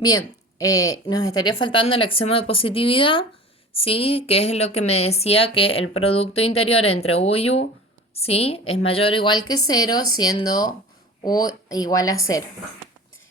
Bien, nos estaría faltando el axioma de positividad, ¿sí? Que es lo que me decía que el producto interior entre U y U, ¿sí? Es mayor o igual que 0, siendo U igual a 0.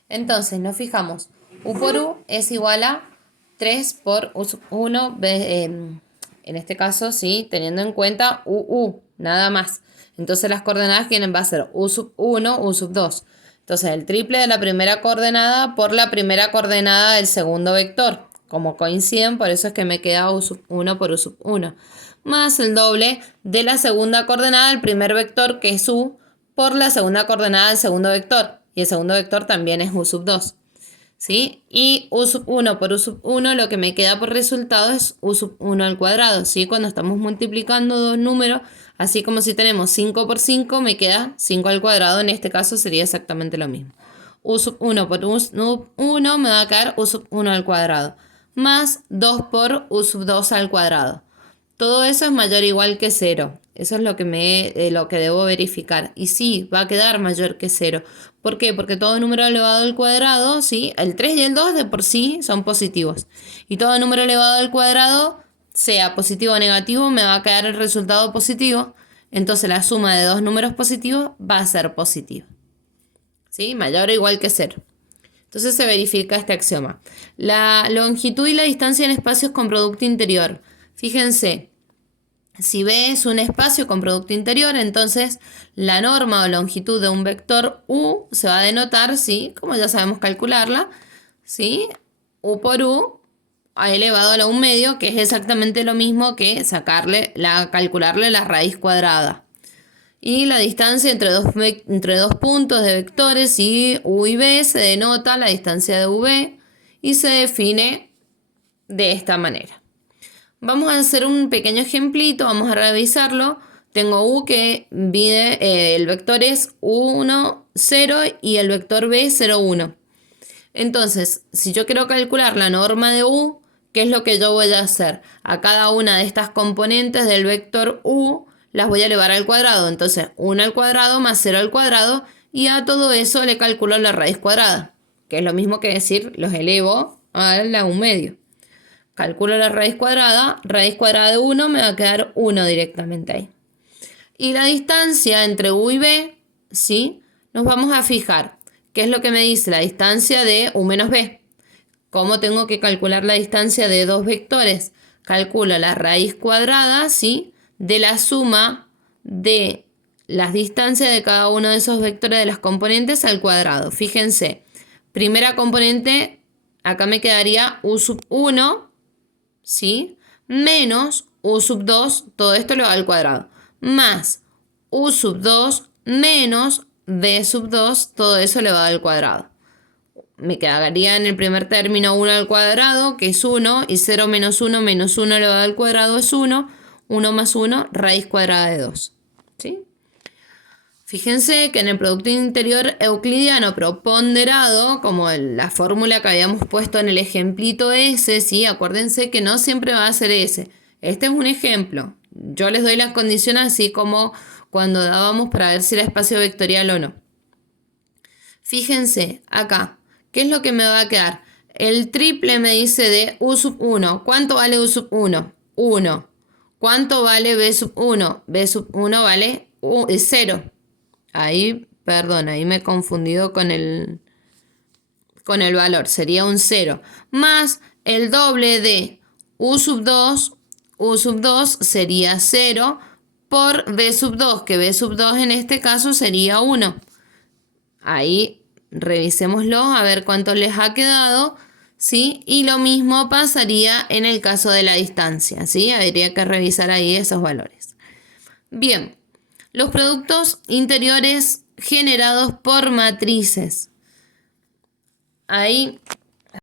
Entonces, nos fijamos, U por U es igual a 3 por U sub 1, en este caso, sí, teniendo en cuenta UU, nada más. Entonces, las coordenadas que va a ser U sub 1, U sub 2. Entonces, el triple de la primera coordenada por la primera coordenada del segundo vector. Como coinciden, por eso es que me queda U sub 1 por U sub 1. Más el doble de la segunda coordenada del primer vector, que es U, por la segunda coordenada del segundo vector. Y el segundo vector también es U sub 2. ¿Sí? Y U sub 1 por U sub 1, lo que me queda por resultado es U sub 1 al cuadrado, ¿sí? Cuando estamos multiplicando dos números, así como si tenemos 5 por 5, me queda 5 al cuadrado, en este caso sería exactamente lo mismo. U sub 1 por U sub 1 me va a quedar U sub 1 al cuadrado, más 2 por U sub 2 al cuadrado. Todo eso es mayor o igual que 0. Eso es lo que debo verificar. Y sí, va a quedar mayor que 0. ¿Por qué? Porque todo número elevado al cuadrado, ¿sí? El 3 y el 2 de por sí son positivos. Y todo número elevado al cuadrado, sea positivo o negativo, me va a quedar el resultado positivo. Entonces la suma de dos números positivos va a ser positiva. ¿Sí? Mayor o igual que 0. Entonces se verifica este axioma. La longitud y la distancia en espacios con producto interior. Fíjense, si B es un espacio con producto interior, entonces la norma o longitud de un vector U se va a denotar, ¿sí? Como ya sabemos calcularla, ¿sí? U por U elevado a la 1 medio, que es exactamente lo mismo que calcularle la raíz cuadrada. Y la distancia entre dos puntos de vectores, ¿sí? U y B, se denota la distancia de UB y se define de esta manera. Vamos a hacer un pequeño ejemplito, vamos a revisarlo. Tengo U que mide, el vector es U1, 0 y el vector B 0, 1. Entonces, si yo quiero calcular la norma de U, ¿qué es lo que yo voy a hacer? A cada una de estas componentes del vector U las voy a elevar al cuadrado. Entonces, 1 al cuadrado más 0 al cuadrado, y a todo eso le calculo la raíz cuadrada, que es lo mismo que decir los elevo a la 1 medio. Calculo la raíz cuadrada de 1 me va a quedar 1 directamente ahí. Y la distancia entre U y B, ¿sí? Nos vamos a fijar. ¿Qué es lo que me dice? La distancia de U menos B. ¿Cómo tengo que calcular la distancia de dos vectores? Calculo la raíz cuadrada, ¿sí? De la suma de las distancias de cada uno de esos vectores de las componentes al cuadrado. Fíjense, primera componente, acá me quedaría U sub 1, ¿sí? Menos U sub 2, todo esto le va al cuadrado, más U sub 2 menos B sub 2, todo eso le va al cuadrado. Me quedaría en el primer término 1 al cuadrado, que es 1, y 0 menos 1 menos 1 elevado al cuadrado es 1, 1 más 1, raíz cuadrada de 2. ¿Sí? Fíjense que en el producto interior euclidiano ponderado, como la fórmula que habíamos puesto en el ejemplito S, ¿sí? Acuérdense que no siempre va a ser S. Este es un ejemplo. Yo les doy las condiciones así como cuando dábamos para ver si era espacio vectorial o no. Fíjense acá, ¿qué es lo que me va a quedar? El triple me dice de U sub 1. ¿Cuánto vale U sub 1? 1. ¿Cuánto vale B sub 1? B sub 1 vale 0. Ahí, perdón, ahí me he confundido con el valor. Sería un 0. Más el doble de U sub 2. U sub 2 sería 0 por B sub 2, que B sub 2 en este caso sería 1. Ahí revisémoslo a ver cuánto les ha quedado, ¿sí? Y lo mismo pasaría en el caso de la distancia, ¿sí? Habría que revisar ahí esos valores. Bien, los productos interiores generados por matrices. Ahí